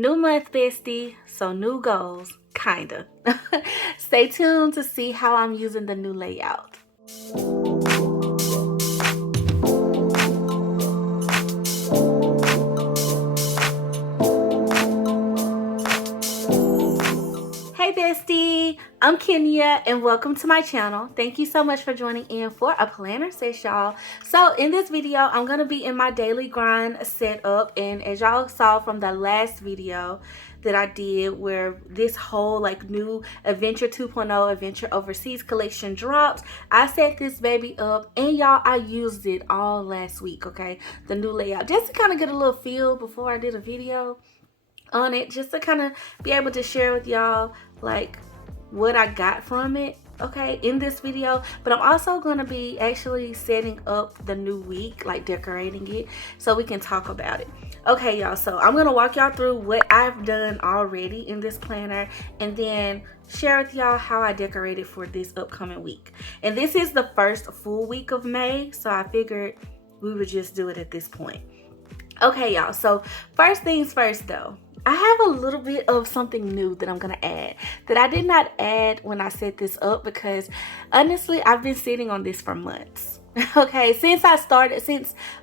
New month, bestie, so new goals, kinda. Stay tuned to see how I'm using the new layout. Hey bestie, I'm Kenya and welcome to my channel. Thank you so much for joining in for a planner sesh, y'all. So in this video, I'm gonna be in my daily grind setup, and as y'all saw from the last video that I did where this whole like new Adventure 2.0 Adventure Overseas collection dropped, I set this baby up and y'all, I used it all last week, okay? The new layout, just to kind of get a little feel before I did a video on it, just to kind of be able to share with y'all like what I got from it, okay, in this video. But I'm also going to be actually setting up the new week, like decorating it, so we can talk about it. Okay y'all, so I'm going to walk y'all through what I've done already in this planner and then share with y'all how I decorated for this upcoming week. And this is the first full week of May, so I figured we would just do it at this point. Okay y'all, so first things first though, I have a little bit of something new that I'm going to add that I did not add when I set this up, because honestly, I've been sitting on this for months. Okay, since I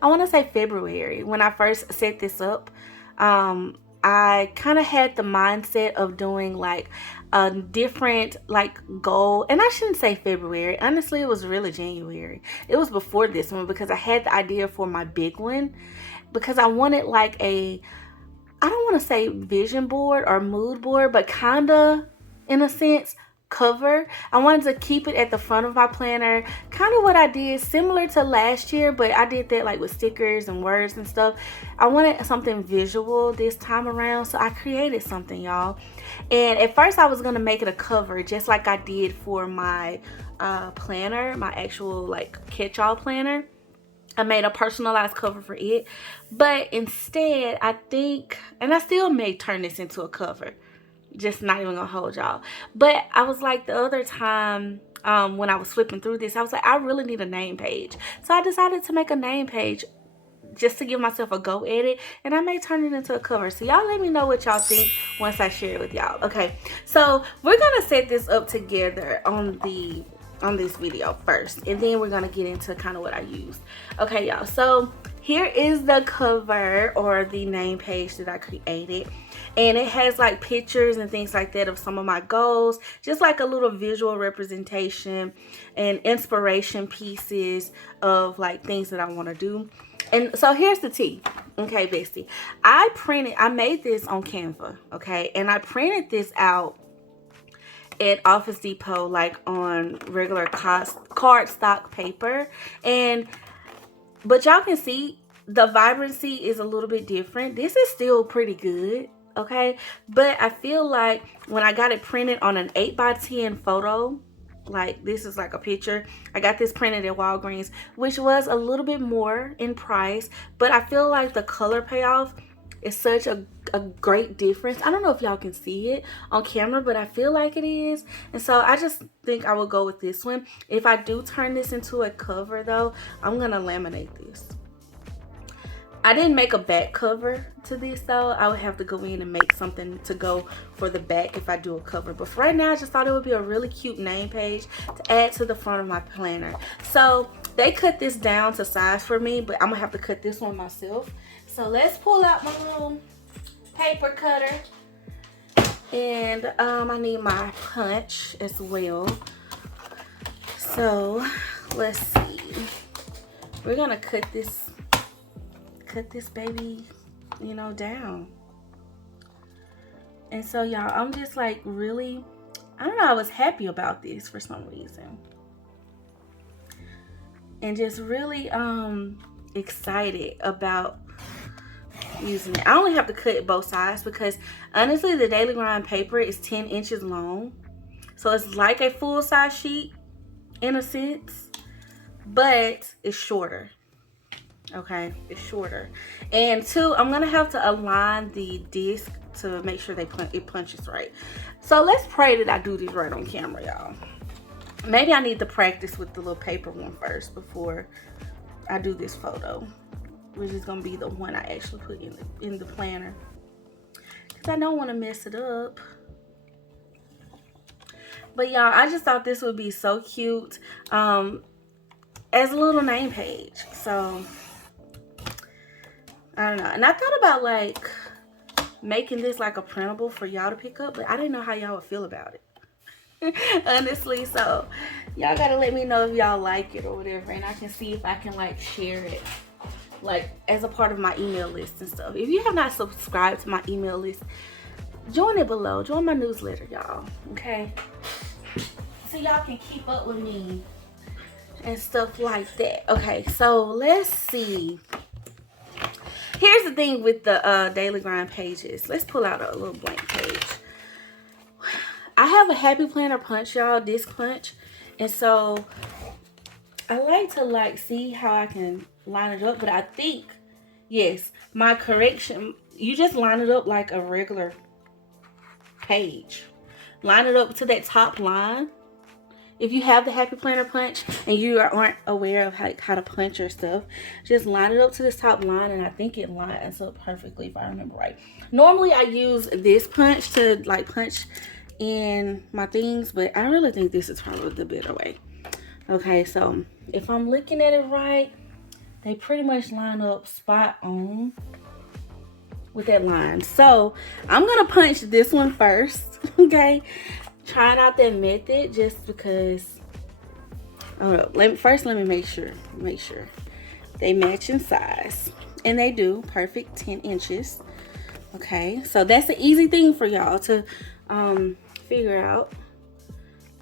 want to say February, when I first set this up, I kind of had the mindset of doing like a different like goal, and I shouldn't say February. Honestly, it was really January. It was before this one, because I had the idea for my big one, because I wanted like a, I don't want to say vision board or mood board, but kinda in a sense cover. I wanted to keep it at the front of my planner, kind of what I did similar to last year, but I did that like with stickers and words and stuff. I wanted something visual this time around, so I created something, y'all. And at first I was gonna make it a cover just like I did for my planner, my actual like catch-all planner. I made a personalized cover for it, but instead I think, and I still may turn this into a cover, just not even gonna hold y'all, but I was like the other time when I was flipping through this, I was like, I really need a name page. So I decided to make a name page just to give myself a go at it, and I may turn it into a cover. So y'all let me know what y'all think once I share it with y'all. Okay, so we're gonna set this up together on this video first, and then we're gonna get into kind of what I used. Okay y'all, so here is the cover or the name page that I created, and it has like pictures and things like that of some of my goals, just like a little visual representation and inspiration pieces of like things that I want to do. And so here's the tea, okay bestie, I made this on Canva, okay, and I printed this out at Office Depot, like on regular cardstock paper, but y'all can see the vibrancy is a little bit different. This is still pretty good, okay, but I feel like when I got it printed on an 8x10 photo, like this is like a picture, I got this printed at Walgreens, which was a little bit more in price, but I feel like the color payoff is such a great difference. I don't know if y'all can see it on camera, but I feel like it is, and so I just think I will go with this one. If I do turn this into a cover though, I'm gonna laminate this. I didn't make a back cover to this though. I would have to go in and make something to go for the back if I do a cover, but for right now I just thought it would be a really cute name page to add to the front of my planner. So they cut this down to size for me, but I'm gonna have to cut this one myself. So let's pull out my little paper cutter, and I need my punch as well. So let's see, we're gonna cut this baby, you know, down. And so y'all, I'm just like really, I don't know, I was happy about this for some reason, and just really excited about using it. I only have to cut both sides because honestly the daily grind paper is 10 inches long, so it's like a full-size sheet in a sense, but it's shorter. Okay, it's shorter. And two, I'm gonna have to align the disc to make sure it punches right. So let's pray that I do this right on camera, y'all. Maybe I need to practice with the little paper one first before I do this photo, which is gonna be the one I actually put in the planner. because I don't want to mess it up. But y'all, I just thought this would be so cute as a little name page. So I don't know. And I thought about like making this like a printable for y'all to pick up, but I didn't know how y'all would feel about it. Honestly, so y'all gotta let me know if y'all like it or whatever, and I can see if I can like share it like as a part of my email list and stuff. If you have not subscribed to my email list, join it below. Join my newsletter, y'all. Okay, so y'all can keep up with me and stuff like that. Okay, so let's see. Here's the thing with the daily grind pages. Let's pull out a little blank page. I have a happy planner punch, y'all, disc punch, and so I like to like see how I can line it up. But I think, yes, my correction, you just line it up like a regular page. Line it up to that top line. If you have the happy planner punch and you aren't aware of how to punch your stuff, just line it up to this top line, and I think it lines up perfectly if I remember right. Normally I use this punch to like punch in my things, but I really think this is probably the better way. Okay, so if I'm looking at it right, they pretty much line up spot on with that line. So I'm gonna punch this one first. Okay, trying out that method just because. Oh, let me make sure they match in size, and they do. Perfect, 10 inches. Okay, so that's an easy thing for y'all to figure out.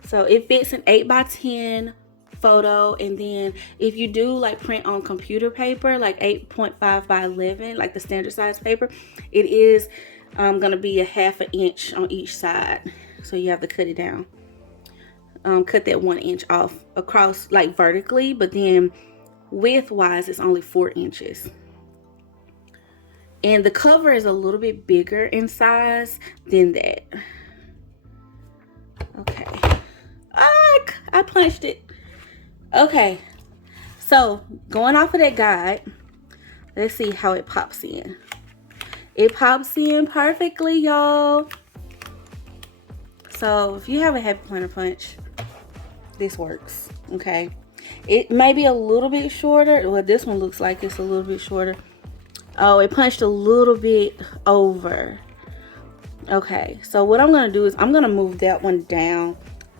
So it fits an 8x10 photo, and then if you do like print on computer paper, like 8.5 by 11, like the standard size paper, it is gonna be a 1/2 inch on each side. So you have to cut it down. Cut that 1 inch off across like vertically, but then width wise it's only 4 inches. And the cover is a little bit bigger in size than that. Okay. I punched it. Okay. So going off of that guide, let's see how it pops in. It pops in perfectly, y'all. So if you have a happy planner punch, this works. Okay. It may be a little bit shorter. Well, this one looks like it's a little bit shorter. Oh, it punched a little bit over. Okay, so what I'm gonna do is I'm gonna move that one down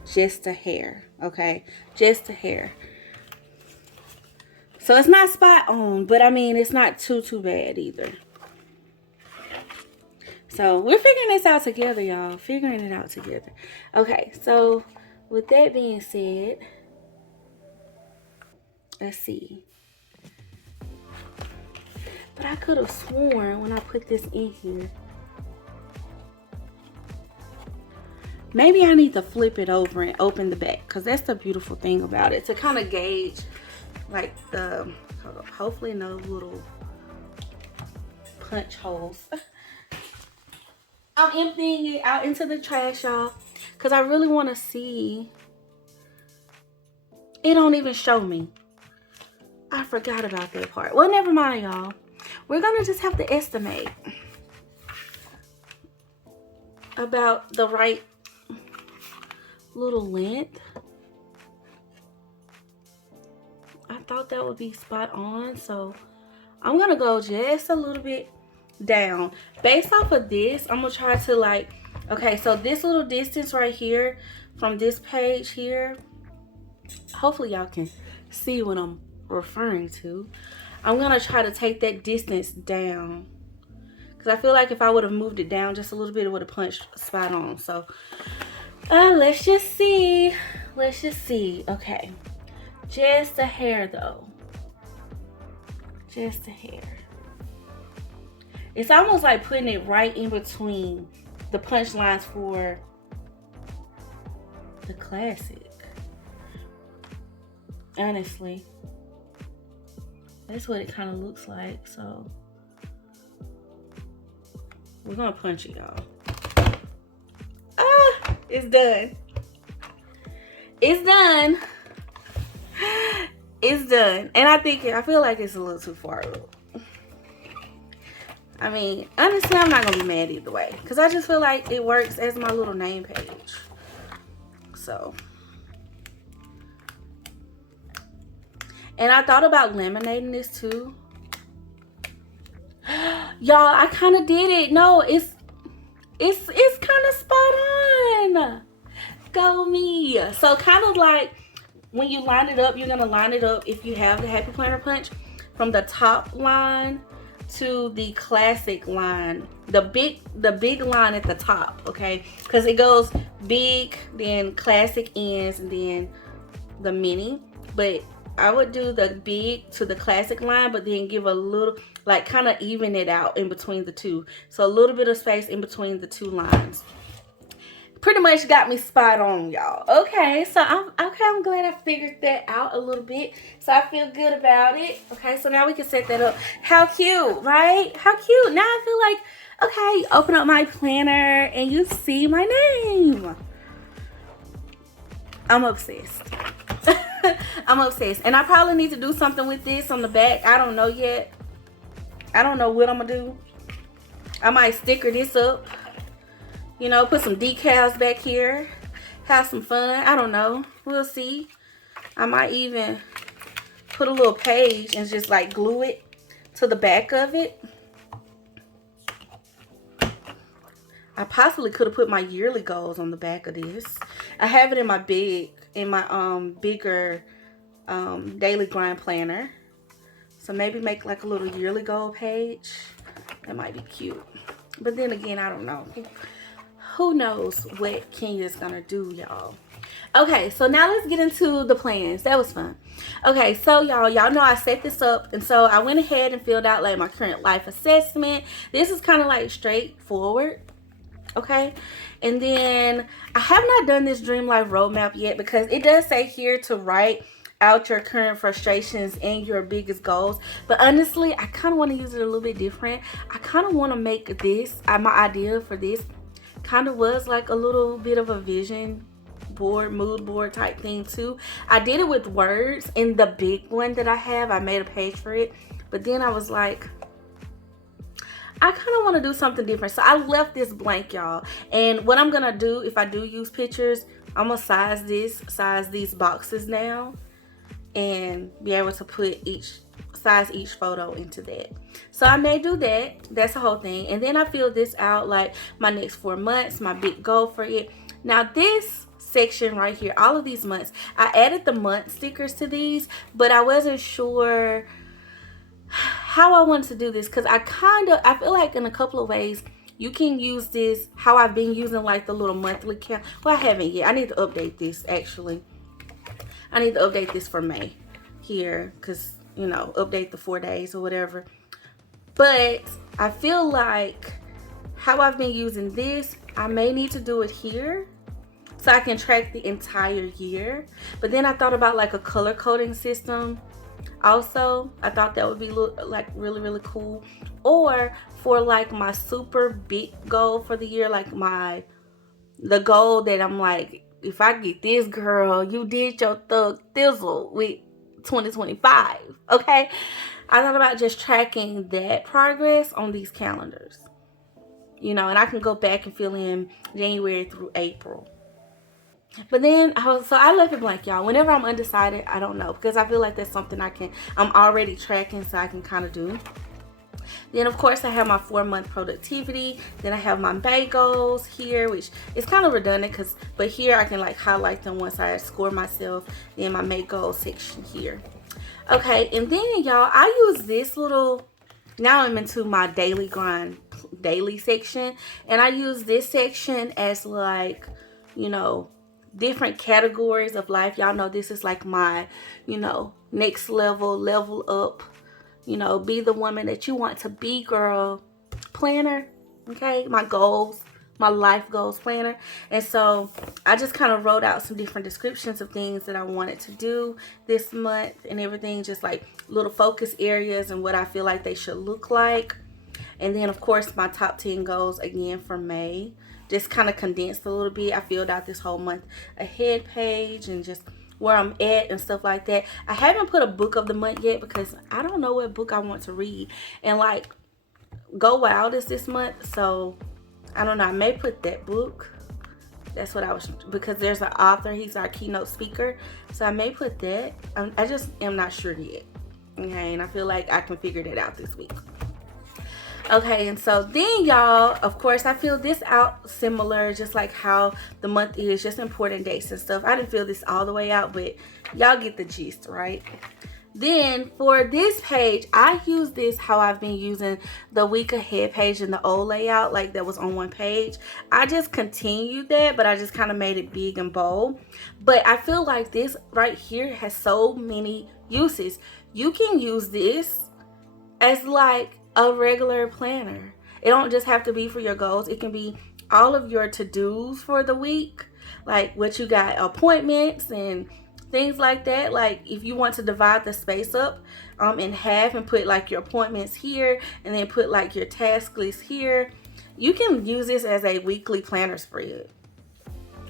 just a hair. Okay, just a hair. So it's not spot on, but I mean it's not too bad either. So we're figuring this out together, y'all. Figuring it out together. Okay, so with that being said, let's see. But I could have sworn when I put this in here, maybe I need to flip it over and open the back, because that's the beautiful thing about it, to kind of gauge like the, hopefully no little punch holes. I'm emptying it out into the trash, y'all, because I really want to see. It don't even show me. I forgot about that part. Well, never mind, y'all. We're gonna just have to estimate about the right little length. I thought that would be spot on, so I'm gonna go just a little bit down. Based off of this, I'm gonna try to like, okay, so this little distance right here from this page here, hopefully y'all can see what I'm referring to. I'm gonna try to take that distance down, because I feel like if I would have moved it down just a little bit, it would have punched spot on. So let's just see. Let's just see. Okay, just a hair though, just a hair. It's almost like putting it right in between the punch lines for the classic. Honestly, that's what it kind of looks like. So we're gonna punch it, y'all. It's done. It's done. It's done. And I feel like it's a little too far up. I mean, honestly, I'm not gonna be mad either way, because I just feel like it works as my little name page. So, and I thought about laminating this too. Y'all, I kind of did it. No, it's kind of spot on. Go me. So kind of like when you line it up, you're gonna line it up, if you have the Happy Planner punch, from the top line to the classic line, the big line at the top, okay? Because it goes big, then classic ends, and then the mini. But I would do the big to the classic line, but then give a little, like, kind of even it out in between the two, so a little bit of space in between the two lines. Pretty much got me spot on, y'all. Okay, so I'm glad I figured that out a little bit, so I feel good about it. Okay, so now we can set that up. How cute, right? How cute. Now I feel like, okay, open up my planner and you see my name. I'm obsessed. I'm obsessed. And I probably need to do something with this on the back. I don't know yet. I don't know what I'm gonna do. I might sticker this up, you know, put some decals back here, have some fun. I don't know. We'll see. I might even put a little page and just like glue it to the back of it. I possibly could have put my yearly goals on the back of this. I have it in my bigger daily grind planner. So maybe make like a little yearly goal page. That might be cute. But then again, I don't know. Who knows what Kenya's gonna do, y'all. Okay, so now let's get into the plans. That was fun. Okay, so y'all know I set this up, and so I went ahead and filled out like my current life assessment. This is kind of like straightforward. Okay, and then I have not done this dream life roadmap yet, because it does say here to write out your current frustrations and your biggest goals. But honestly, I kind of want to use it a little bit different. I kind of want to make this, my idea for this kind of was like a little bit of a vision board, mood board type thing too. I did it with words. In the big one that I have, I made a page for it, but then I was like, I kind of want to do something different, so I left this blank, y'all. And what I'm gonna do, if I do use pictures, I'm gonna size these boxes now and be able to put size each photo into that. So I may do that. That's the whole thing. And then I fill this out like my next 4 months, my big goal for it. Now this section right here, all of these months, I added the month stickers to these, but I wasn't sure how I wanted to do this, because I feel like in a couple of ways you can use this how I've been using like the little monthly count. Well, I haven't yet. I need to update this actually. I need to update this for May here, because, you know, update the 4 days or whatever. But I feel like how I've been using this, I may need to do it here so I can track the entire year. But then I thought about like a color coding system also. I thought that would be like really, really cool. Or for like my super big goal for the year, like the goal that I'm like, if I get this, girl, you did your thug thizzle with 2025. Okay, I thought about just tracking that progress on these calendars, you know, and I can go back and fill in January through April. But then I left it blank, y'all. Whenever I'm undecided, I don't know, because I feel like that's something I'm already tracking, so I can kind of do. Then of course I have my 4-month productivity. Then I have my May goals here, which is kind of redundant, but here I can like highlight them once I score myself. Then my May goals section here. Okay, and then y'all, I use this little, now I'm into my daily grind daily section, and I use this section as like, you know, different categories of life. Y'all know this is like my, you know, next level up, you know, be the woman that you want to be, girl, planner. Okay, my goals, my life goals planner. And so I just kind of wrote out some different descriptions of things that I wanted to do this month and everything, just like little focus areas and what I feel like they should look like. And then of course my top 10 goals again for May, just kind of condensed a little bit. I filled out this whole month ahead page and just where I'm at and stuff like that. I haven't put a book of the month yet because I don't know what book I want to read. And like Go Wild is this month, so I don't know, I may put that book. That's what I was, because there's an author, he's our keynote speaker, so I may put that. I just am not sure yet. Okay, and I feel like I can figure that out this week. Okay, and so then y'all, of course, I feel this out similar, just like how the month is, just important dates and stuff. I didn't feel this all the way out, but y'all get the gist, right? Then for this page, I use this how I've been using the week ahead page in the old layout, like that was on one page. I just continued that, but I just kind of made it big and bold. But I feel like this right here has so many uses. You can use this as like a regular planner. It don't just have to be for your goals. It can be all of your to-dos for the week, like what you got, appointments and things like that. Like if you want to divide the space up in half and put like your appointments here and then put like your task list here, you can use this as a weekly planner spread.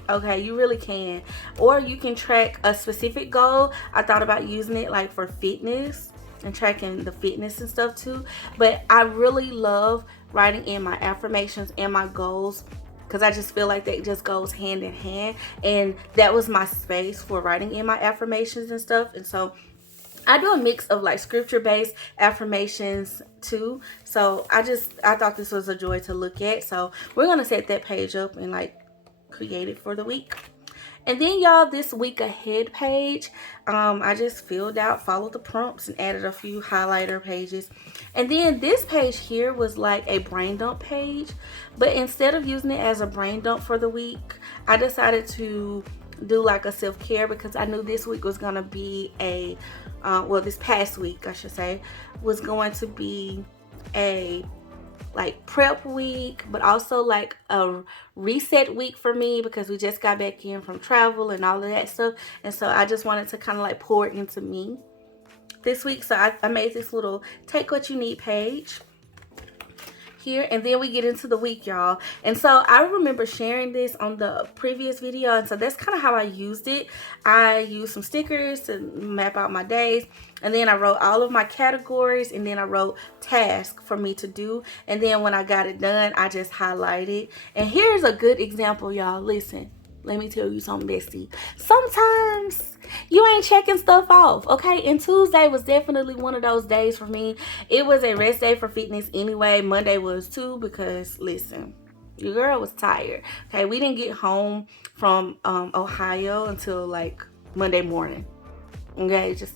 Okay, you really can. Or you can track a specific goal. I thought about using it like for fitness and tracking the fitness and stuff too, but I really love writing in my affirmations and my goals, because I just feel like that just goes hand in hand, and that was my space for writing in my affirmations and stuff. And so I do a mix of like scripture-based affirmations too, so I thought this was a joy to look at. So we're gonna set that page up and like create it for the week. And then y'all, this week ahead page, I just filled out, followed the prompts, and added a few highlighter pages. And then this page here was like a brain dump page, but instead of using it as a brain dump for the week, I decided to do like a self-care, because I knew this week was gonna be a well, this past week I should say was going to be a like prep week, but also like a reset week for me, because we just got back in from travel and all of that stuff. And so I just wanted to kind of like pour into me this week. So I made this little take what you need page here, and then we get into the week, y'all. And so I remember sharing this on the previous video, and so that's kind of how I used it. I used some stickers to map out my days, and then I wrote all of my categories, and then I wrote tasks for me to do, and then when I got it done, I just highlighted. And here's a good example, y'all. Listen, let me tell you something, bestie. Sometimes you ain't checking stuff off, okay? And Tuesday was definitely one of those days for me. It was a rest day for fitness anyway. Monday was too, because listen, your girl was tired. Okay, we didn't get home from Ohio until like Monday morning. Okay, just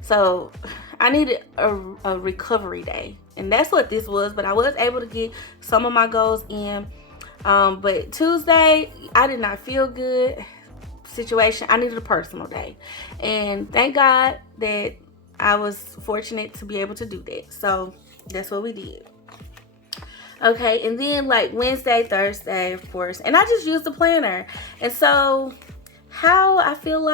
so I needed a recovery day, and that's what this was. But I was able to get some of my goals in. But Tuesday, I did not feel good. Situation, I needed a personal day, and thank God that I was fortunate to be able to do that. So that's what we did. Okay, and then like Wednesday, Thursday, of course, and I just used the planner. And so how I feel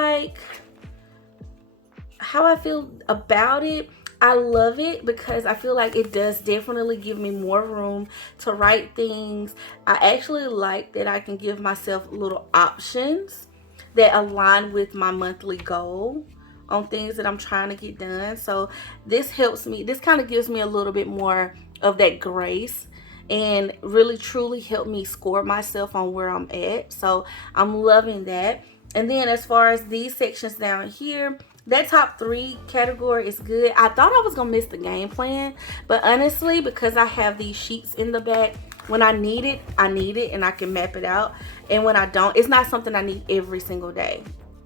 about it, I love it, because I feel like it does definitely give me more room to write things. I actually like that I can give myself little options that align with my monthly goal on things that I'm trying to get done. So this helps me, this kind of gives me a little bit more of that grace, and really truly help me score myself on where I'm at. So I'm loving that. And then as far as these sections down here, that top 3 category is good. I thought I was gonna miss the game plan, but honestly, because I have these sheets in the back, when I need it, and I can map it out. And when I don't, it's not something I need every single day.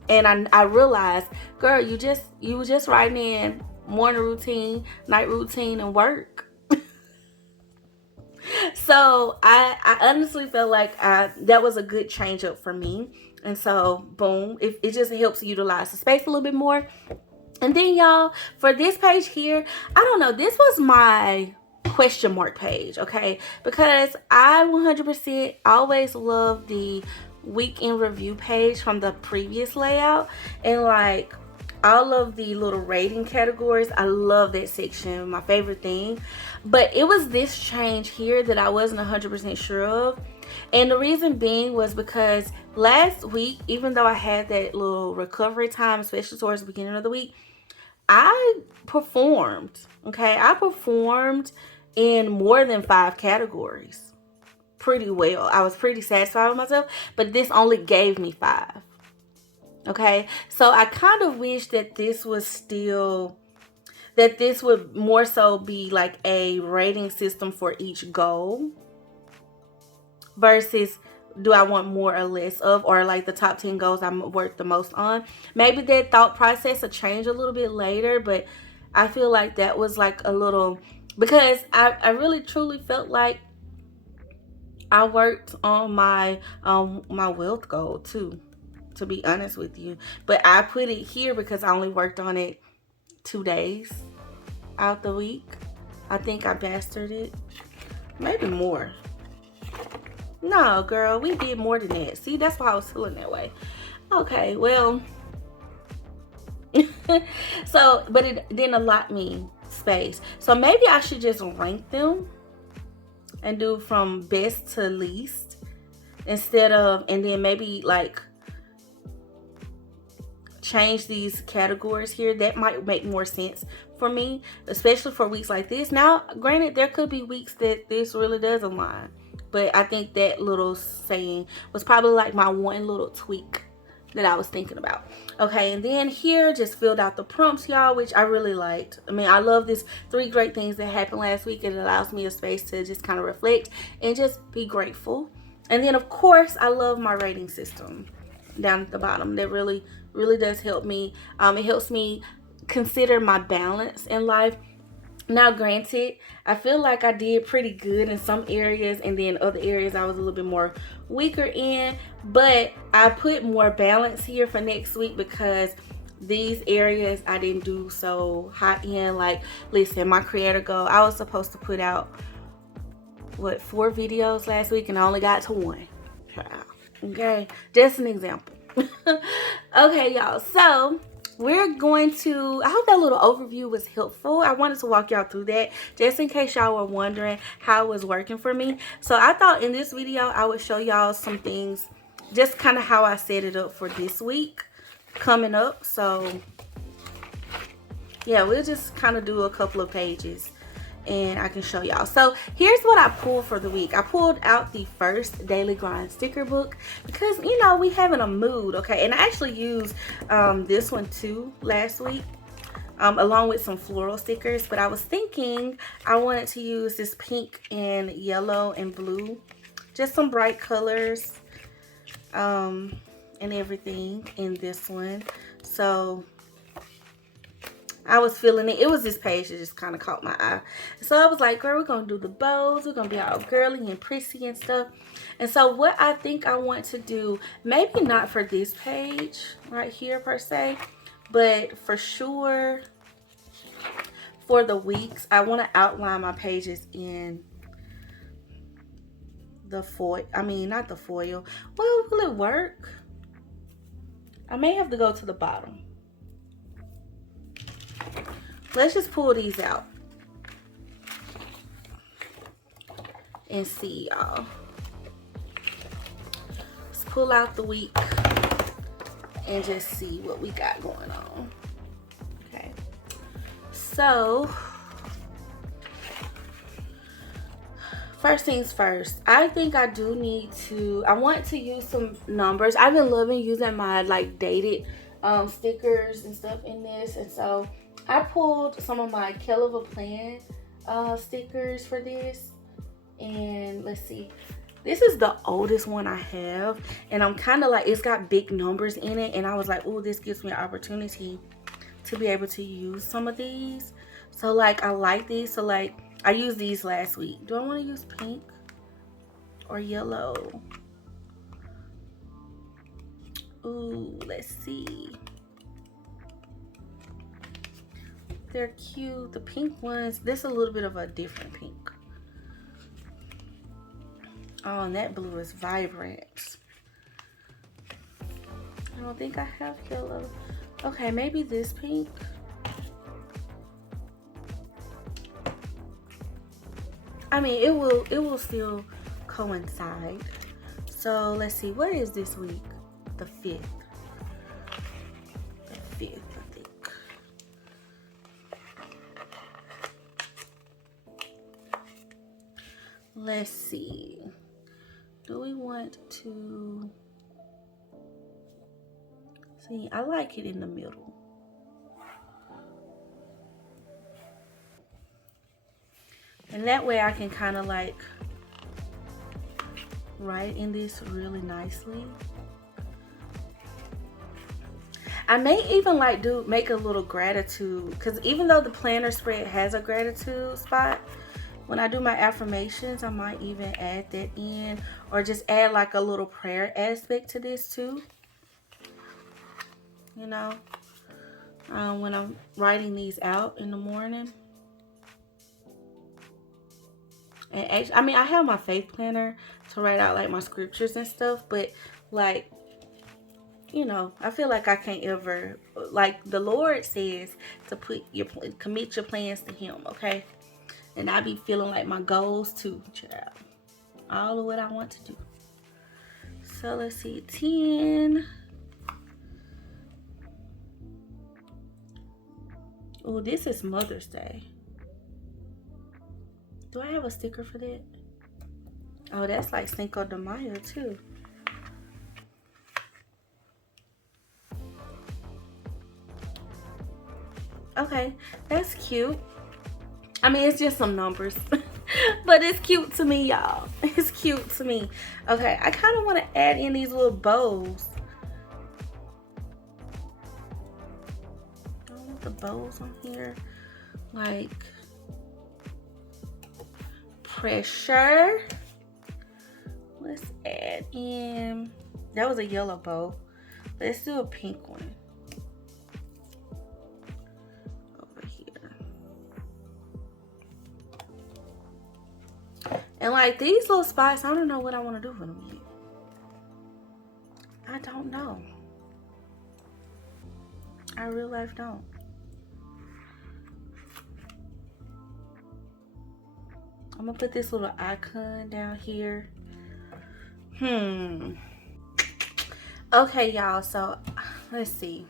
And I realized, girl, you were just writing in morning routine, night routine, and work. So I honestly felt like that was a good change up for me. And so boom, it just helps utilize the space a little bit more. And then y'all, for this page here, I don't know, this was my question mark page, okay? Because I 100% always love the week in review page from the previous layout, and like all of the little rating categories, I love that section, my favorite thing. But it was this change here that I wasn't 100% sure of. And the reason being was because last week, even though I had that little recovery time, especially towards the beginning of the week, I performed, okay? I performed in more than 5 categories pretty well. I was pretty satisfied with myself, but this only gave me 5. Okay, so I kind of wish that this was still, that this would more so be like a rating system for each goal versus do I want more or less of, or like the top 10 goals I'm worked the most on. Maybe that thought process will change a little bit later, but I feel like that was like a little, because I really truly felt like I worked on my my wealth goal too, to be honest with you. But I put it here because I only worked on it 2 days out the week. I think I mastered it. Maybe more. No, girl, we did more than that. See, that's why I was feeling that way. Okay, well. So, but it didn't allot me space. So maybe I should just rank them and do from best to least instead of, and then maybe like change these categories here. That might make more sense for me, especially for weeks like this. Now, granted, there could be weeks that this really does align, but I think that little saying was probably like my one little tweak that I was thinking about. Okay, and then here just filled out the prompts, y'all, which I really liked. I mean, I love this 3 great things that happened last week. It allows me a space to just kind of reflect and just be grateful. And then of course I love my rating system down at the bottom. That really does help me. It helps me consider my balance in life. Now granted, I feel like I did pretty good in some areas, and then other areas I was a little bit more weaker in, but I put more balance here for next week because these areas I didn't do so hot in. Like, listen, my creator goal, I was supposed to put out what, 4 videos last week, and I only got to 1. Okay, just an example. Okay, y'all, so we're going to, I hope that little overview was helpful. I wanted to walk y'all through that just in case y'all were wondering how it was working for me. So I thought in this video I would show y'all some things, just kind of how I set it up for this week coming up. So yeah, we'll just kind of do a couple of pages and I can show y'all. So here's what I pulled for the week. I pulled out the first Daily Grind sticker book because, you know, we having a mood, okay? And I actually used this one too last week, along with some floral stickers. But I was thinking I wanted to use this pink and yellow and blue, just some bright colors and everything in this one. So I was feeling it. It was this page that just kind of caught my eye. So I was like, girl, we're going to do the bows. We're going to be all girly and prissy and stuff. And so what I think I want to do, maybe not for this page right here per se, but for sure for the weeks, I want to outline my pages in the foil. I mean, not the foil. Well, will it work? I may have to go to the bottom. Let's just pull these out and see, y'all. Let's pull out the week and just see what we got going on. Okay. So, first things first, I think I do need to, I want to use some numbers. I've been loving using my like dated stickers and stuff in this, and so I pulled some of my Kell of a Plan stickers for this, and let's see, this is the oldest one I have, and I'm kind of like, it's got big numbers in it, and I was like, oh, this gives me an opportunity to be able to use some of these. So like, I like these. So like, I used these last week. Do I want to use pink or yellow? Ooh, let's see. They're cute. The pink ones, this is a little bit of a different pink. Oh, and that blue is vibrant. I don't think I have yellow. Okay, maybe this pink. I mean, it will still coincide. So let's see, what is this week? The 5th. The 5th, I think. let's see. Do we want to see? I like it in the middle. And that way I can kind of like write in this really nicely. I may even like make a little gratitude, because even though the planner spread has a gratitude spot, when I do my affirmations, I might even add that in, or just add like a little prayer aspect to this too. You know, when I'm writing these out in the morning. And actually, I mean, I have my faith planner to write out like my scriptures and stuff, but like, you know, I feel like I can't ever, like the Lord says to commit your plans to Him, okay? And I be feeling like my goals too, child. All of what I want to do. So let's see, 10. Oh, this is Mother's Day. Do I have a sticker for that? Oh, that's like Cinco de Mayo too. Okay, that's cute. I mean, it's just some numbers. But it's cute to me, y'all. It's cute to me. Okay, I kind of want to add in these little bows. I want the bows on here. Like, pressure. Let's add in, that was a yellow bow. Let's do a pink one. Over here. And like these little spots, I don't know what I want to do for them yet. I don't know. I real life don't. I'm gonna put this little icon down here. Okay, y'all, so let's see.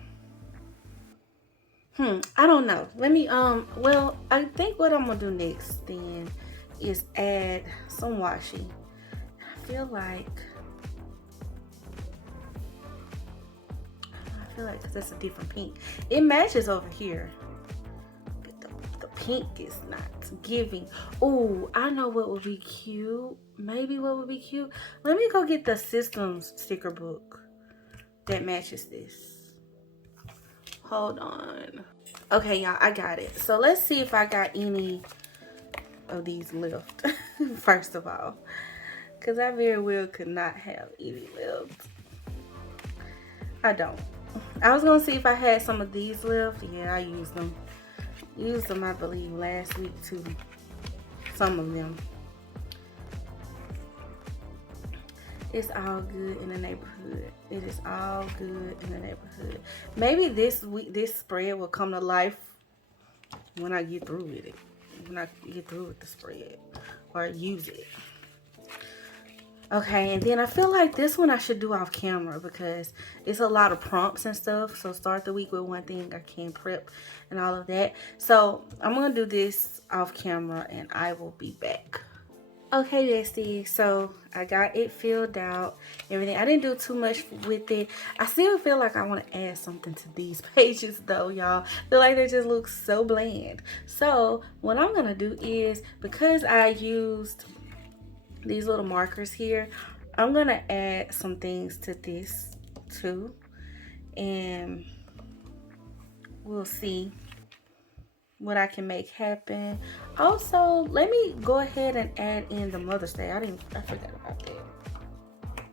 I don't know. Let me well, I think what I'm gonna do next then is add some washi. I feel like because that's a different pink. It matches over here. But the pink is not giving. Oh, I know what would be cute. Maybe what would be cute. Let me go get the Systems sticker book that matches this. Hold on. Okay, y'all, I got it. So let's see if I got any of these left. First of all, because I very well could not have any left. I don't. I was gonna see if I had some of these left. Yeah, I used them. Used them, I believe, last week too. Some of them. It's all good in the neighborhood. It is all good in the neighborhood. Maybe this week, this spread will come to life when I get through with it. When I get through with the spread or use it. Okay, and then I feel like this one I should do off camera because it's a lot of prompts and stuff. So start the week with one thing, I can prep and all of that. So I'm gonna do this off camera and I will be back. Okay, bestie, so I got it filled out, everything. I didn't do too much with it. I still feel like I want to add something to these pages though, y'all. I feel like they just look so bland. So what I'm gonna do is, because I used these little markers here, I'm gonna add some things to this too, and we'll see what I can make happen. Also, let me go ahead and add in the Mother's Day. I forgot about that.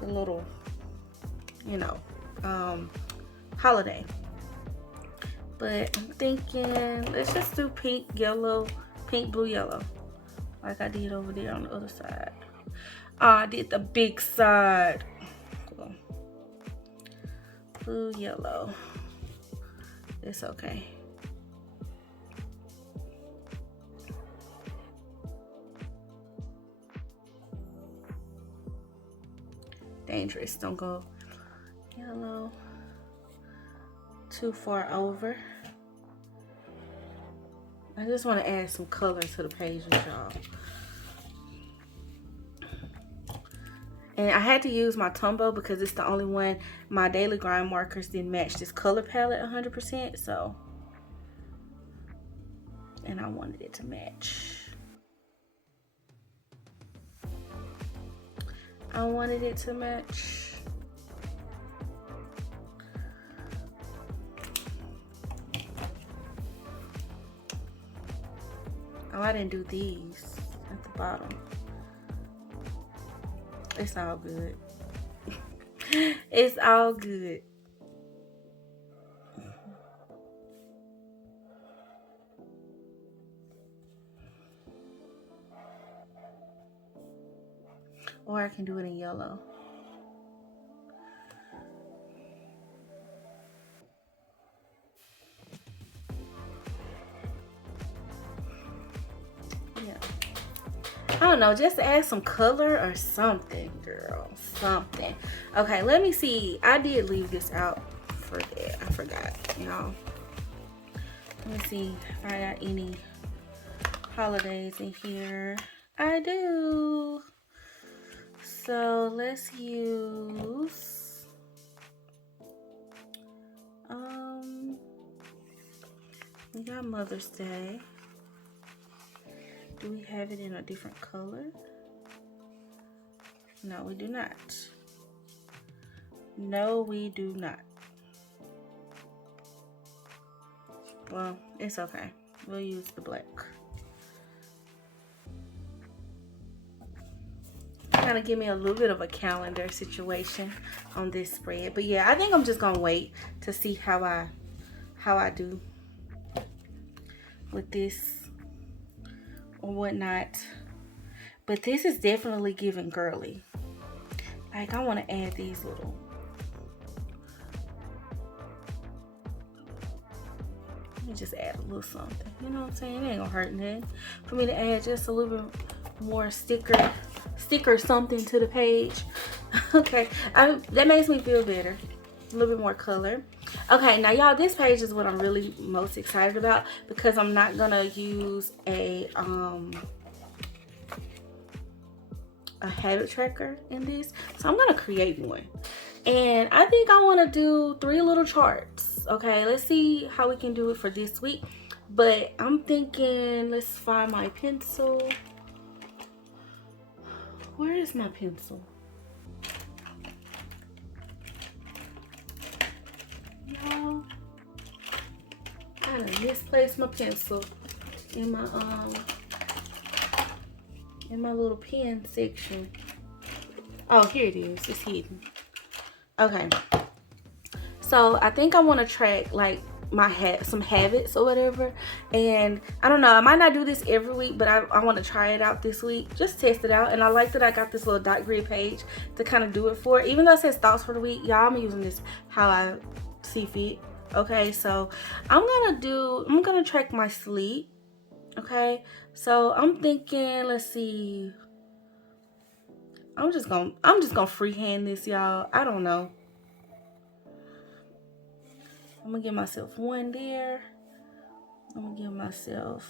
The little, you know, holiday. But I'm thinking, let's just do pink, yellow, pink, blue, yellow. Like I did over there on the other side. Oh, I did the big side. Cool. Blue, yellow. It's okay. Dangerous. Don't go yellow too far over. I just want to add some color to the pages, y'all. And I had to use my Tumbo because it's the only one. My Daily Grind markers didn't match this color palette 100%. So, and I wanted it to match. I wanted it to match. Oh, I didn't do these at the bottom. It's all good. It's all good. Or I can do it in yellow. Yeah. I don't know, just to add some color or something, girl. Something. Okay, let me see. I did leave this out for that. I forgot, y'all. Let me see if I got any holidays in here. I do. So let's use we got Mother's Day. Do we have it in a different color? No, we do not. No, we do not. Well, it's okay. We'll use the black. Kind of give me a little bit of a calendar situation on this spread. But yeah, I think I'm just gonna wait to see how I do with this or whatnot. But this is definitely giving girly. Like, I want to add these little, let me just add a little something, you know what I'm saying? It ain't gonna hurt nothing for me to add just a little bit more sticker something to the page. Okay, that makes me feel better. A little bit more color. Okay, now y'all, this page is what I'm really most excited about because I'm not gonna use a habit tracker in this, so I'm gonna create one. And I think I want to do 3 little charts. Okay, let's see how we can do it for this week. But I'm thinking, let's find my pencil. Where is my pencil? Y'all, I done misplaced my pencil in my little pen section. Oh, here it is. It's hidden. Okay. So I think I want to track like some habits or whatever, and I don't know, I might not do this every week, but I want to try it out this week, just test it out. And I like that I got this little dot grid page to kind of do it for, even though it says thoughts for the week. Y'all, I'm using this how I see fit. Okay, so I'm gonna track my sleep. Okay, so I'm thinking, let's see, I'm just gonna freehand this, y'all. I don't know. I'm gonna give myself 1 there. I'm gonna give myself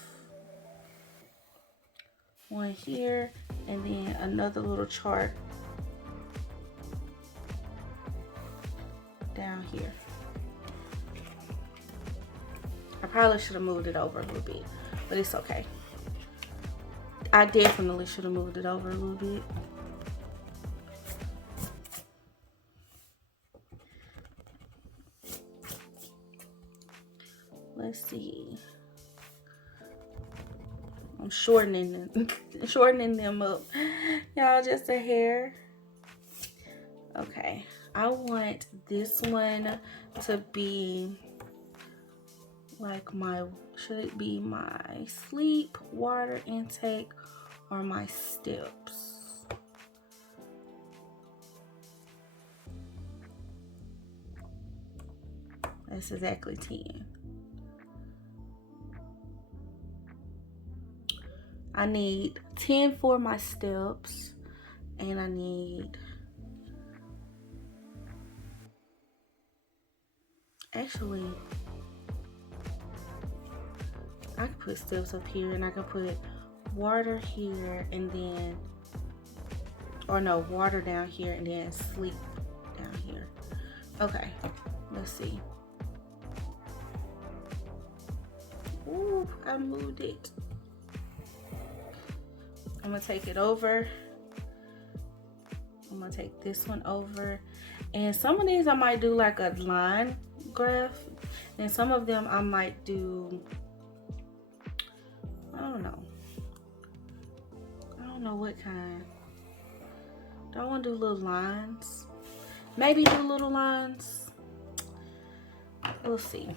1 here, and then another little chart down here. I probably should have moved it over a little bit, but it's okay. I definitely should have moved it over a little bit. Let's see. I'm shortening them up, y'all, just a hair. Okay, I want this one to be like should it be my sleep, water intake, or my steps? That's exactly 10. I need 10 for my steps, and I need, actually, I can put steps up here, and I can put water here, and then, or no, water down here and then sleep down here. Okay, let's see. Ooh, I moved it. I'm gonna take it over. I'm gonna take this one over. And some of these I might do like a line graph. And some of them I might do, I don't know. I don't know what kind. Do I want to do little lines? Maybe do little lines. We'll see.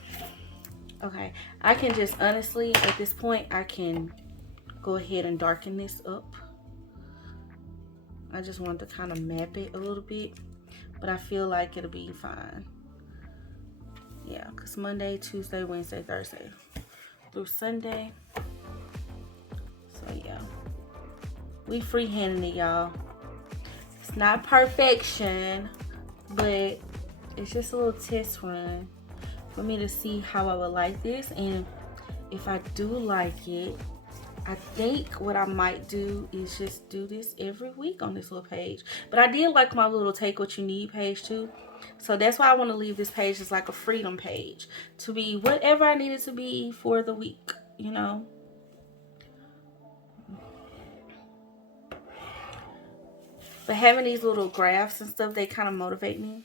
Okay, I can just honestly, at this point, I can go ahead and darken this up. I just want to kind of map it a little bit, but I feel like it'll be fine. Yeah, because Monday, Tuesday, Wednesday, Thursday through Sunday. So yeah, we freehanding it, y'all. It's not perfection, but it's just a little test run for me to see how I would like this. And if I do like it, I think what I might do is just do this every week on this little page. But I did like my little take what you need page too. So that's why I want to leave this page as like a freedom page, to be whatever I need it to be for the week, you know. But having these little graphs and stuff, they kind of motivate me.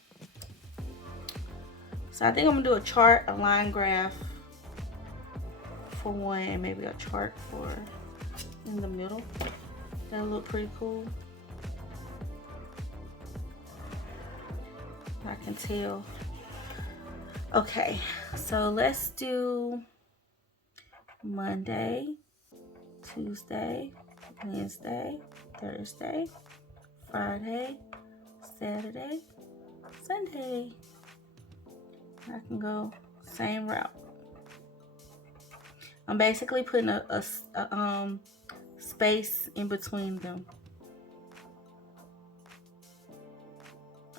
So I think I'm gonna do a chart, a line graph for one, and maybe a chart for in the middle. That'll look pretty cool. I can tell. Okay, so let's do Monday, Tuesday, Wednesday, Thursday, Friday, Saturday, Sunday. I can go same route. I'm basically putting a space in between them.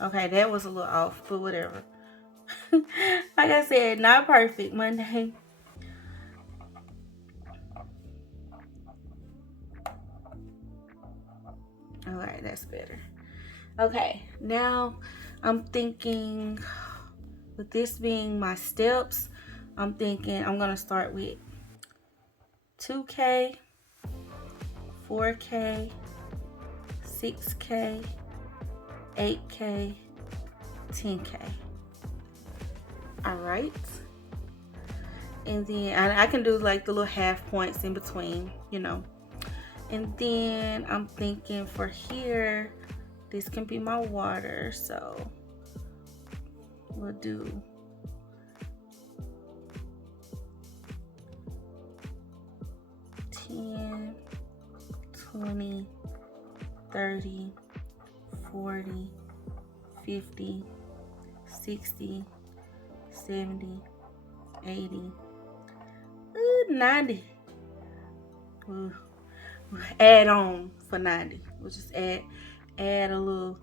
Okay, that was a little off, but whatever. Like I said, not perfect. Monday. Alright, that's better. Okay, now I'm thinking, with this being my steps, I'm thinking I'm going to start with 2K, 4K, 6K, 8K, 10K. Alright. And then I can do like the little half points in between, you know. And then I'm thinking for here, this can be my water, so we'll do 10, 20, 30, 40, 50, 60, 70, 80, 90. We'll add on for 90. We'll just add a little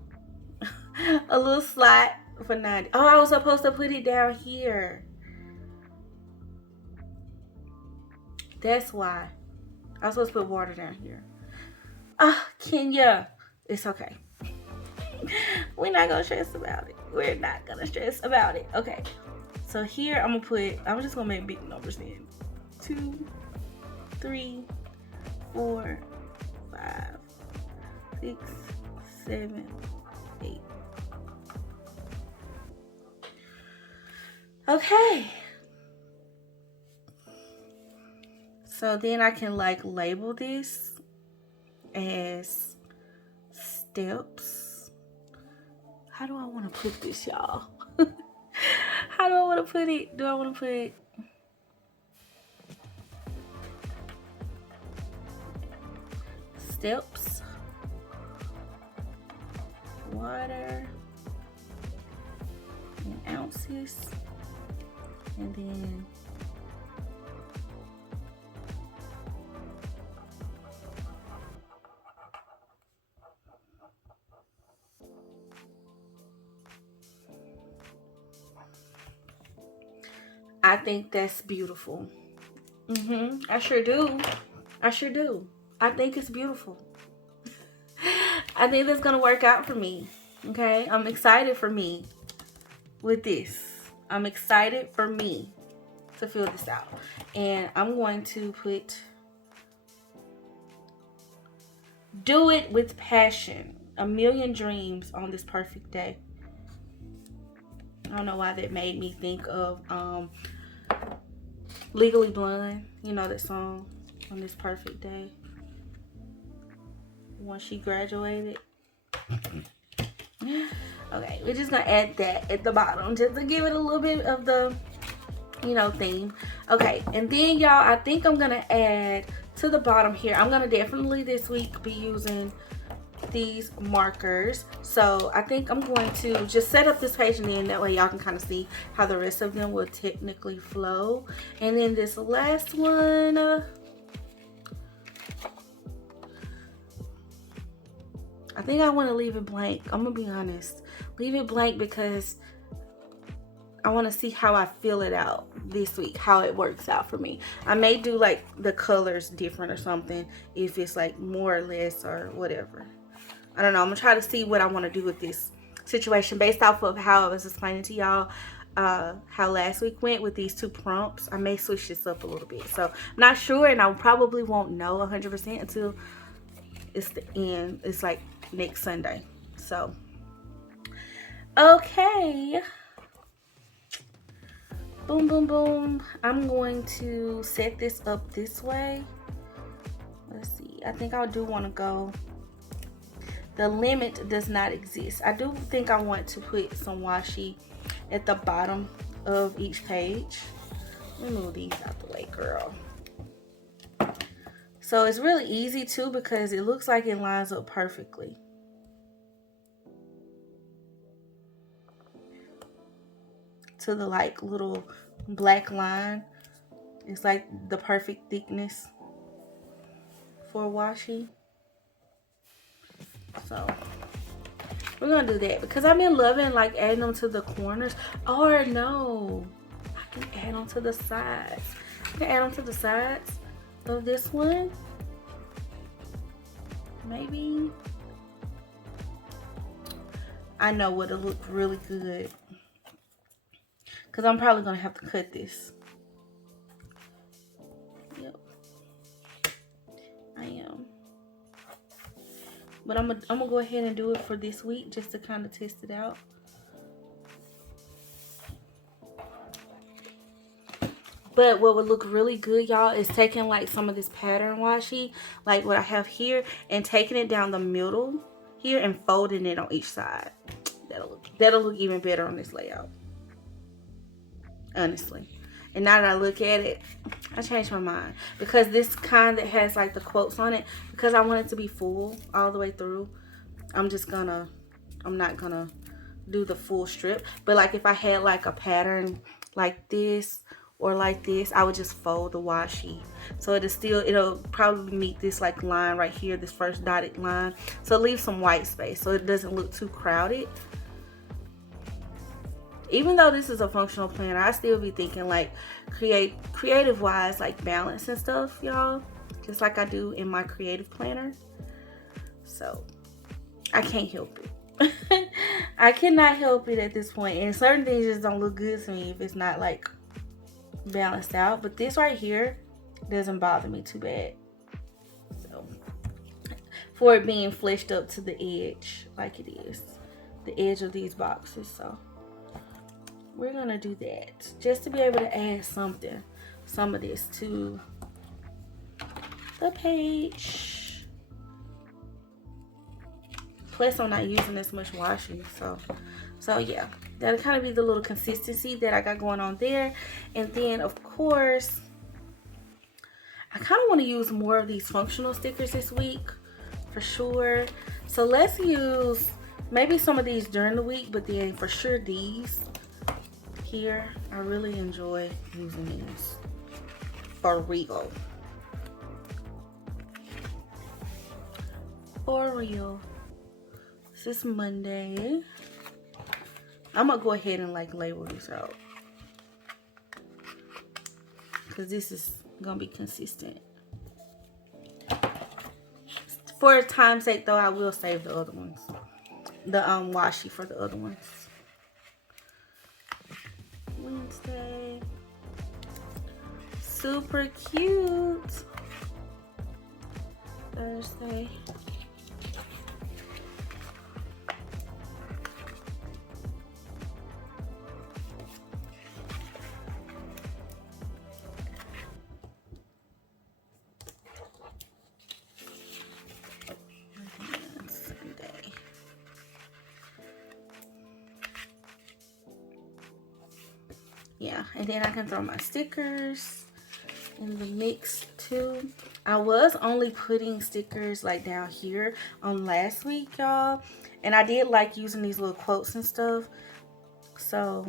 a little slot for 90. Oh, I was supposed to put it down here. That's why. I was supposed to put water down here. Kenya. It's okay. We're not gonna stress about it. We're not gonna stress about it. Okay. So here I'm just gonna make big numbers in. 2, 3, 4, 5, 6, 7, 8. Okay. So then I can like label this as steps. How do I want to put this, y'all? How do I want to put it? Do I want to put steps, water, in ounces, and then I think that's beautiful. I sure do. I sure do. I think it's beautiful. I think that's gonna work out for me. Okay, I'm excited for me with this. I'm excited for me to fill this out. And I'm going to put "Do it with passion. A million dreams on this perfect day." I don't know why that made me think of Legally Blonde. You know that song, "On This Perfect Day," when she graduated. Okay, we're just gonna add that at the bottom just to give it a little bit of the, you know, theme. Okay, and then y'all, I think I'm gonna add to the bottom here, I'm gonna definitely this week be using these markers. So I think I'm going to just set up this page, and then that way y'all can kind of see how the rest of them will technically flow. And then this last one, I think I want to leave it blank. I'm gonna be honest, leave it blank because I want to see how I fill it out this week, how it works out for me. I may do like the colors different or something, if it's like more or less or whatever. I don't know. I'm gonna try to see what I want to do with this situation based off of how I was explaining to y'all how last week went with these 2 prompts. I may switch this up a little bit, so I'm not sure, and I probably won't know 100% until it's the end. It's like next Sunday. So okay, boom boom boom. I'm going to set this up this way. Let's see, I think I do want to go, the limit does not exist. I do think I want to put some washi at the bottom of each page. Let me move these out the way, girl. So it's really easy too, because it looks like it lines up perfectly. To the like little black line. It's like the perfect thickness for washi. So we're gonna do that because I've been loving like adding them to the corners. Or no, I can add them to the sides. I can add them to the sides of this one. Maybe. I know what'll look really good, because I'm probably gonna have to cut this. Yep, I am. But I'm gonna go ahead and do it for this week just to kind of test it out. But what would look really good, y'all, is taking like some of this pattern washi, like what I have here, and taking it down the middle here and folding it on each side. That'll look even better on this layout, honestly. And now that I look at it, I changed my mind, because this kind that has like the quotes on it, because I want it to be full all the way through, I'm not gonna do the full strip. But like if I had like a pattern like this or like this, I would just fold the washi, so it'll probably meet this like line right here, this first dotted line, so leave some white space so it doesn't look too crowded. Even though this is a functional planner, I still be thinking like creative wise, like balance and stuff, y'all, just like I do in my creative planner. So I can't help it. I cannot help it at this point, and certain things just don't look good to me if it's not like balanced out. But this right here doesn't bother me too bad, so for it being fleshed up to the edge like it is, the edge of these boxes. So we're gonna do that just to be able to add some of this to the page. Plus I'm not using as much washi, so yeah, that'll kind of be the little consistency that I got going on there. And then of course I kind of want to use more of these functional stickers this week for sure. So let's use maybe some of these during the week, but then for sure these here, I really enjoy using these for real. For real. This is Monday. I'm gonna go ahead and like label this out, because this is gonna be consistent. For time's sake though, I will save the other ones. The washi for the other ones. Wednesday. Super cute. Thursday. Yeah, and then I can throw my stickers in the mix too. I was only putting stickers like down here on last week, y'all, and I did like using these little quotes and stuff. So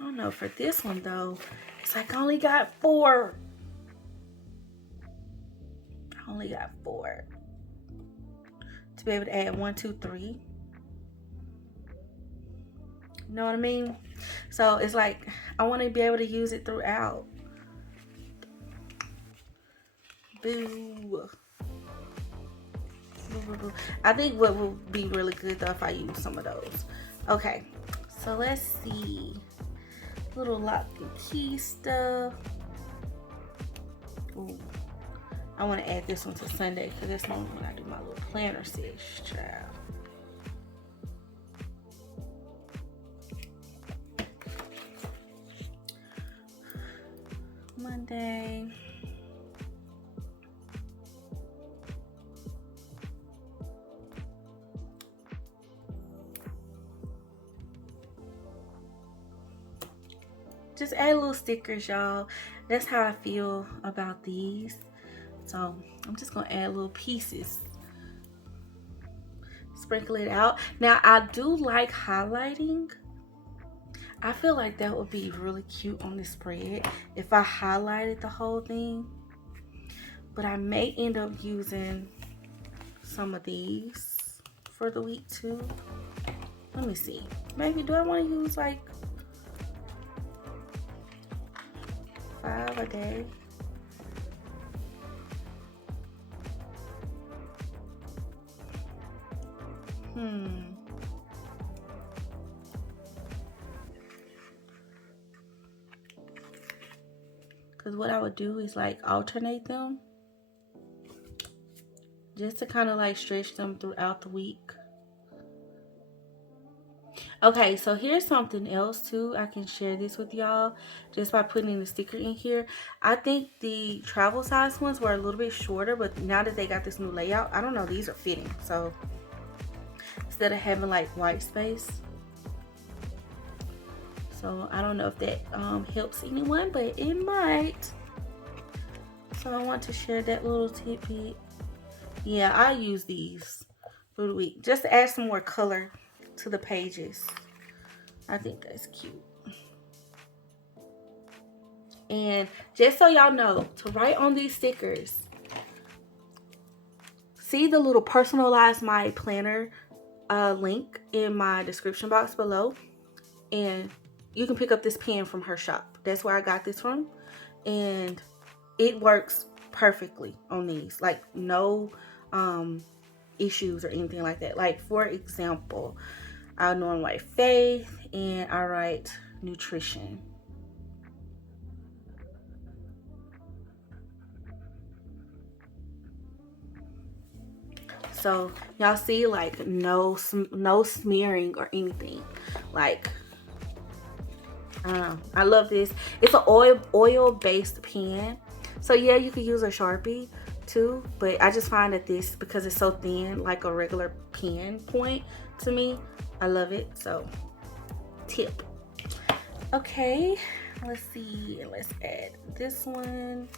I don't know, for this one though, it's like I only got 4. I only got 4 to be able to add 1, 2, 3. You know what I mean? So it's like I want to be able to use it throughout. Boo. I think what will be really good though if I use some of those. Okay, so let's see. Little lock and key stuff. Ooh. I want to add this one to Sunday because this one when I do my little planner sesh, child. Monday. Just add little stickers, y'all. That's how I feel about these. So I'm just gonna add little pieces. Sprinkle it out. Now I do like highlighting. I feel like that would be really cute on this spread if I highlighted the whole thing. But I may end up using some of these for the week too. Let me see. Maybe do I want to use like 5 a day? Because what I would do is like alternate them just to kind of like stretch them throughout the week. Okay, so here's something else too. I can share this with y'all just by putting the sticker in here. I think the travel size ones were a little bit shorter, but now that they got this new layout, I don't know, these are fitting. So instead of having like white space. So I don't know if that helps anyone, but it might. So I want to share that little tidbit. Yeah, I use these for the week just to add some more color to the pages. I think that's cute. And just so y'all know, to write on these stickers, see the little personalize my planner link in my description box below, and you can pick up this pen from her shop. That's where I got this from, and it works perfectly on these. Like no issues or anything like that. Like for example, I normally write faith and I write nutrition. So y'all see, like no smearing or anything. Like I don't know, I love this. It's an oil based pen. So yeah, you could use a Sharpie too, but I just find that this, because it's so thin, like a regular pen point to me, I love it. So tip. Okay, let's see, let's add this one.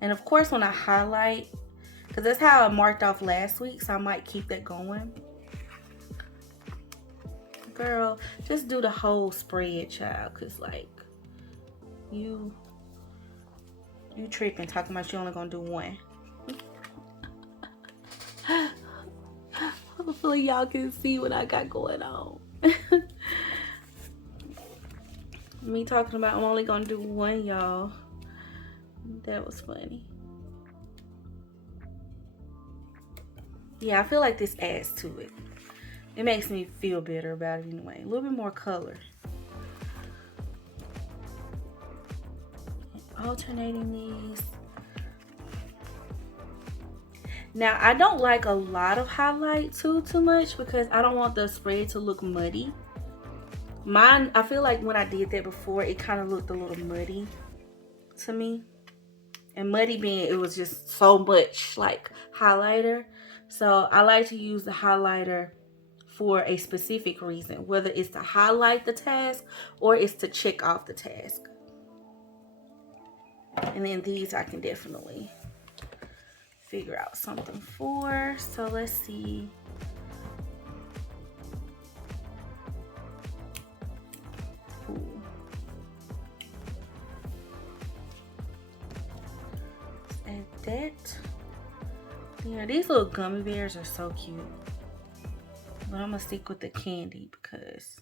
And of course when I highlight, because that's how I marked off last week, so I might keep that going. Girl, just do the whole spread, child, because like you tripping talking about you only gonna do one. Hopefully y'all can see what I got going on. Me talking about I'm only gonna do one, y'all. That was funny. Yeah, I feel like this adds to it. It makes me feel better about it anyway. A little bit more color. Alternating these. Now, I don't like a lot of highlight too much because I don't want the spread to look muddy. Mine, I feel like when I did that before, it kind of looked a little muddy to me. And muddy being, it was just so much like highlighter. So I like to use the highlighter for a specific reason, whether it's to highlight the task or it's to check off the task. And then these I can definitely figure out something for. So let's see. Ooh. Let's add that. Yeah, these little gummy bears are so cute. But I'm gonna stick with the candy because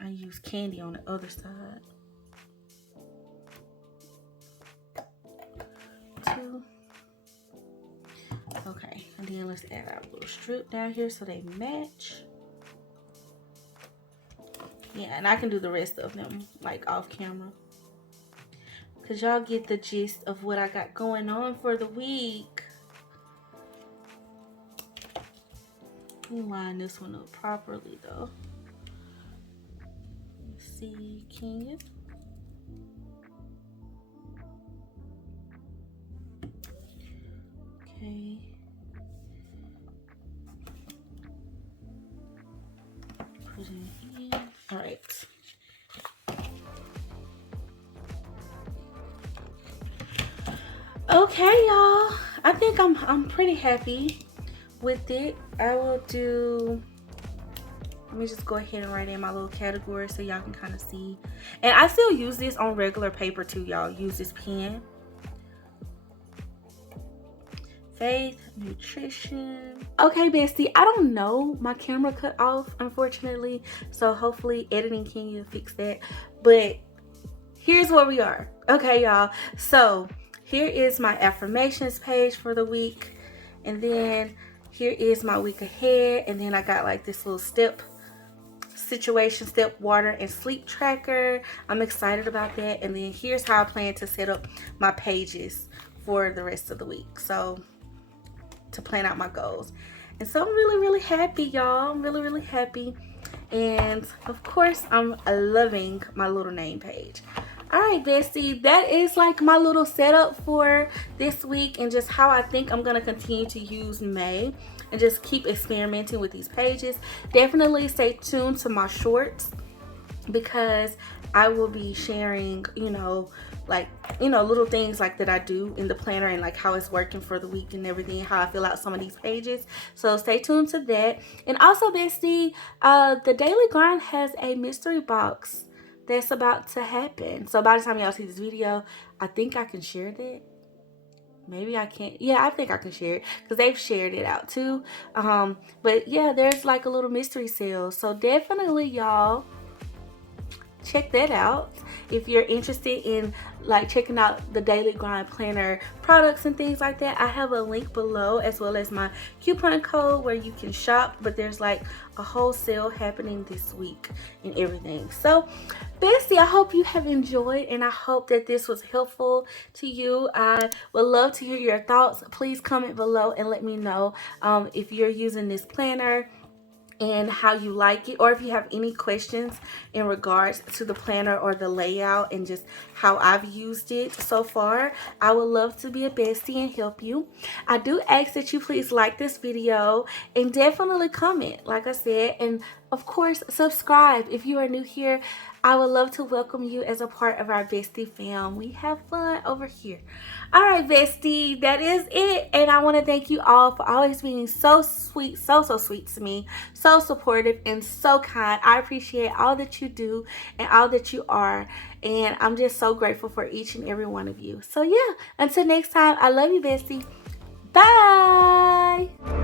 I use candy on the other side. 2. Okay, and then let's add our little strip down here so they match. Yeah, and I can do the rest of them like off camera, because y'all get the gist of what I got going on for the week. Let me line this one up properly though. Let's see, can you? Okay. Put it in. All right. Okay, y'all. I think I'm pretty happy with it. I will do. Let me just go ahead and write in my little category so y'all can kind of see. And I still use this on regular paper too, y'all. Use this pen. Faith, nutrition. Okay, bestie, I don't know. My camera cut off, unfortunately. So hopefully editing can fix that. But here's where we are. Okay, y'all. So here is my affirmations page for the week. And then here is my week ahead. And then I got like this little step water and sleep tracker. I'm excited about that. And then here's how I plan to set up my pages for the rest of the week. So to plan out my goals. And so I'm really happy, y'all. I'm really happy. And of course, I'm loving my little name page. All right, bestie, that is like my little setup for this week and just how I think I'm going to continue to use May and just keep experimenting with these pages. Definitely stay tuned to my shorts because I will be sharing, little things like that I do in the planner and like how it's working for the week and everything, how I fill out some of these pages. So stay tuned to that. And also, bestie, the Daily Grind has a mystery box that's about to happen. So by the time y'all see this video, I think I can share that. Maybe I can't. Yeah, I think I can share it because they've shared it out too. But yeah, there's like a little mystery sale. So definitely, y'all, check that out if you're interested in like checking out the Daily Grind Planner products and things like that. I have a link below as well as my coupon code where you can shop, but there's like a whole sale happening this week and everything. So bestie, I hope you have enjoyed and I hope that this was helpful to you. I would love to hear your thoughts. Please comment below and let me know if you're using this planner and how you like it, or if you have any questions in regards to the planner or the layout and just how I've used it so far. I would love to be a bestie and help you. I do ask that you please like this video and definitely comment, like I said, and of course subscribe if you are new here. I would love to welcome you as a part of our bestie fam. We have fun over here. All right, bestie, that is it. And I want to thank you all for always being so sweet, so sweet to me, so supportive and so kind. I appreciate all that you do and all that you are. And I'm just so grateful for each and every one of you. So yeah, until next time, I love you, bestie. Bye.